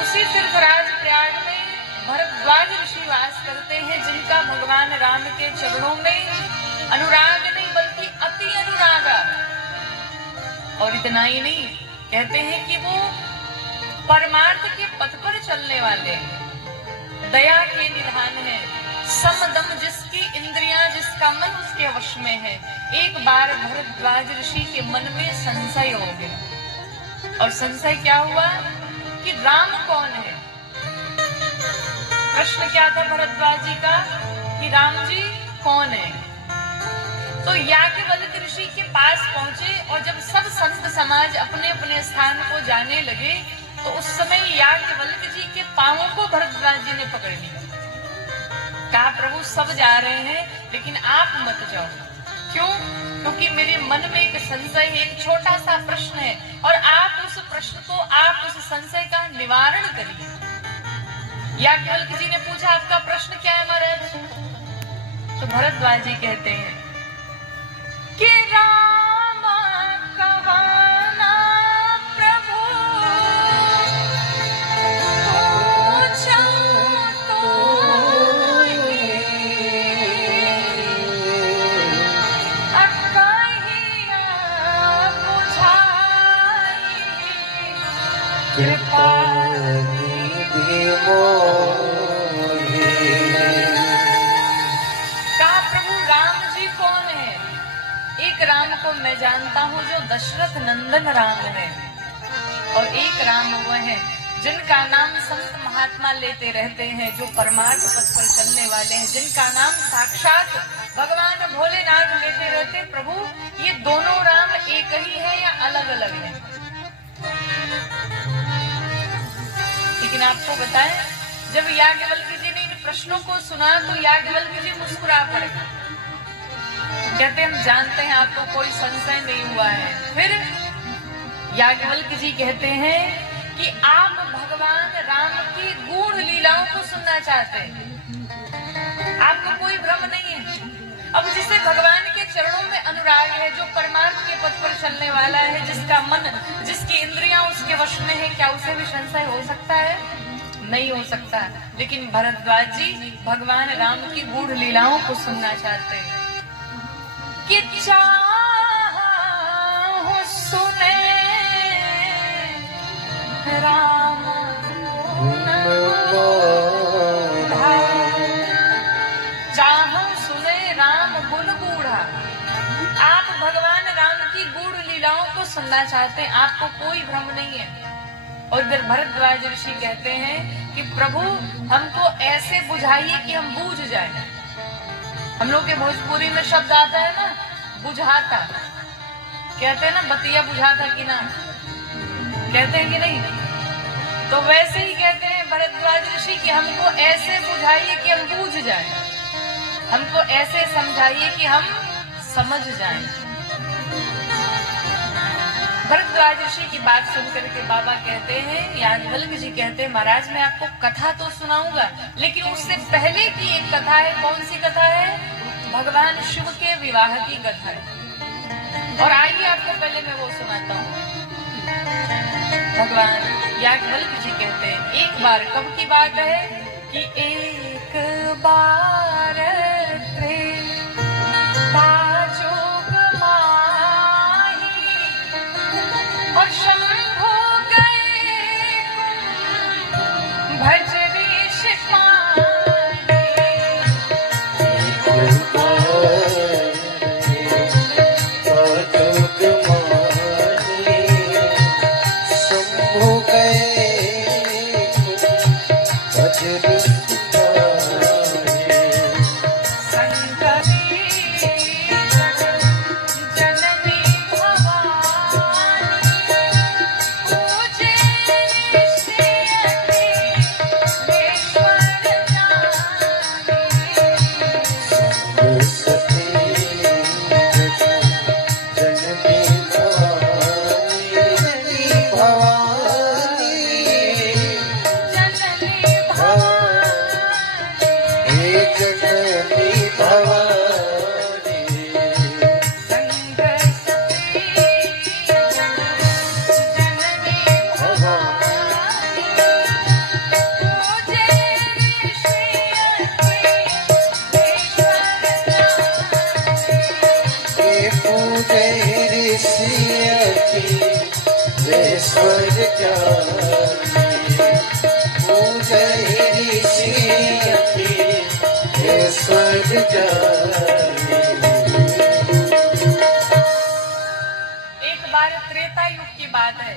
उसी तीर्थराज प्रयाग में भरद्वाज ऋषि वास करते हैं, जिनका भगवान राम के चरणों में अनुराग नहीं बल्कि अति अनुराग। और इतना ही नहीं, कहते हैं कि वो परमार्थ के पथ पर चलने वाले हैं, दया के निधान है, समदम जिसकी इंद्रियां जिसका मन उसके वश में है। एक बार भरद्वाज ऋषि के मन में संशय हो गया। और संशय क्या हुआ कि राम कौन है। प्रश्न क्या था भरद्वाज जी का कि राम जी कौन है। तो याज्ञवल्क्य ऋषि के पास पहुंचे और जब सब संत समाज अपने अपने स्थान को जाने लगे तो उस समय याज्ञवल्क्य जी के पांवों को भरद्वाज जी ने पकड़ लिया। कहा प्रभु सब जा रहे हैं लेकिन आप मत जाओ। क्यों? क्योंकि मेरे मन में एक संशय है, एक छोटा सा प्रश्न है और आप उस प्रश्न को, आप उस संशय का निवारण करिए। याज्ञवल्क्य जी ने पूछा आपका प्रश्न क्या है महाराज। तो भरद्वाज जी कहते हैं कि राम कवाना प्रभु पूछो तो अकहिया बुझाई कृपा राम को मैं जानता हूँ जो दशरथ नंदन राम है, और एक राम वो है जिनका नाम संत महात्मा लेते रहते हैं, जो परमार्थ पथ पर चलने वाले हैं, जिनका नाम साक्षात भगवान भोलेनाथ लेते रहते। प्रभु ये दोनों राम एक ही है या अलग अलग है? लेकिन आपको बताएं, जब याज्ञवल्क्य जी ने इन प्रश्नों को सुना तो याज्ञवल्क्य जी मुस्कुरा पड़े। कहते हम जानते हैं आपको कोई संशय नहीं हुआ है। फिर याज्ञवल्क्य जी कहते हैं कि आप भगवान राम की गूढ़ लीलाओं को सुनना चाहते हैं, आपको कोई भ्रम नहीं है। अब जिसे भगवान के चरणों में अनुराग है, जो परमार्थ के पथ पर चलने वाला है, जिसका मन जिसकी इंद्रियां उसके वश में है, क्या उसे भी संशय हो सकता है? नहीं हो सकता। लेकिन भरद्वाज जी भगवान राम की गूढ़ लीलाओं को सुनना चाहते हैं कि चाहूं सुने राम चाहूं सुने राम गुण गूढ़ा। आप भगवान राम की गूढ़ लीलाओं को सुनना चाहते हैं, आपको कोई भ्रम नहीं है। और फिर भरद्वाज ऋषि कहते हैं कि प्रभु हमको ऐसे बुझाइए कि हम बूझ जाएं। हम लोग के भोजपुरी में शब्द आता है ना, बुझाता, कहते हैं ना बतिया बुझाता कि ना, कहते हैं कि नहीं? तो वैसे ही कहते हैं भरद्वाज ऋषि कि हमको ऐसे बुझाइए कि हम बूझ जाएं, हमको ऐसे समझाइए कि हम समझ जाएं। भरद्वाज ऋषि की बात सुनकर के बाबा कहते हैं, याज्ञवल्क्य जी कहते हैं महाराज मैं आपको कथा तो सुनाऊंगा, लेकिन उससे पहले की एक कथा है। कौन सी कथा है? भगवान शिव के विवाह की कथा है। और आइए आपको पहले मैं वो सुनाता हूँ। भगवान याज्ञवल्क्य जी कहते हैं एक बार, कब की बात है कि एक बार और शंभु गए भजरी शिपाने, शंभु गए भजरी शिपाने। ईश्वर जाने पूजे ऋषि अति ईश्वर जाने। एक बार त्रेता युग की बात है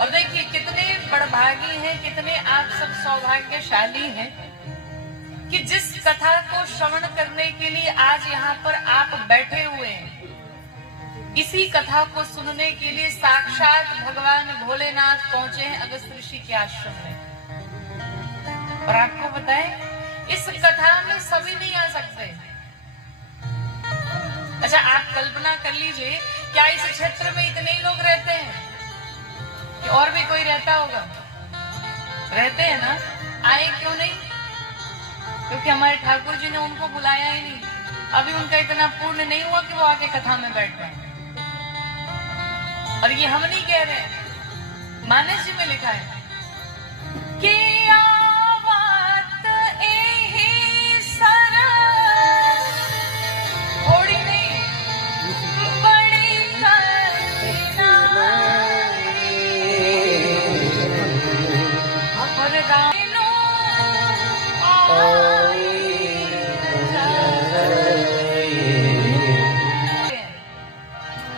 और देखिए कितने बड़भागी हैं, कितने आप सब सौभाग्यशाली हैं कि जिस कथा को श्रवण करने के लिए आज यहाँ पर आप बैठे हुए हैं, इसी कथा को सुनने के लिए साक्षात भगवान भोलेनाथ पहुंचे हैं अगस्त्य ऋषि के आश्रम में। और आपको बताएं, इस कथा में सभी नहीं आ सकते। अच्छा, आप कल्पना कर लीजिए, क्या इस क्षेत्र में इतने ही लोग रहते हैं कि और भी कोई रहता होगा? रहते हैं ना? आए क्यों नहीं? क्योंकि हमारे ठाकुर जी ने उनको बुलाया ही नहीं। अभी उनका इतना पूर्ण नहीं हुआ कि वो आके कथा में बैठ पाए। और ये हम नहीं कह रहे हैं, मानस जी में लिखा है कि आवत एही सरस, थोड़ी नहीं बड़ी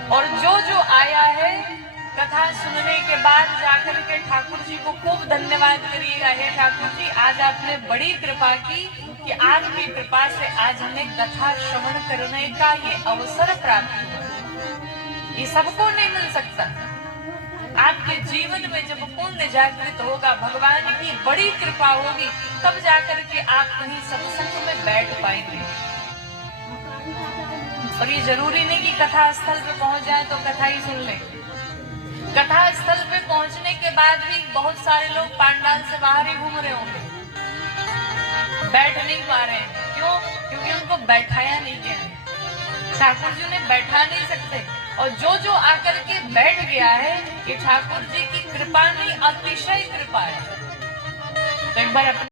और जो जो आया है कथा सुनने के बाद जाकर के ठाकुर जी को खूब धन्यवाद करिएगा। हे ठाकुर जी, आज आपने बड़ी कृपा की कि आपकी कृपा से आज हमें कथा श्रवण करने का ये अवसर प्राप्त हुआ। ये सबको नहीं मिल सकता। आपके जीवन में जब पुण्य जागृत होगा, भगवान की बड़ी कृपा होगी, तब जाकर के आप कहीं सत्संग में बैठ पाएंगे। और ये जरूरी नहीं कि कथा स्थल पे पहुंच जाए तो कथा ही सुन लें। कथा स्थल पे पहुंचने के बाद भी बहुत सारे लोग पांडाल से बाहर ही घूम रहे होंगे, बैठ नहीं पा रहे हैं। क्यों? क्योंकि उनको बैठाया नहीं गया है। ठाकुर जी ने बैठा नहीं सकते। और जो जो आकर के बैठ गया है, ये ठाकुर जी की कृपा नहीं, अतिशय कृपा है। तो एक बार अपने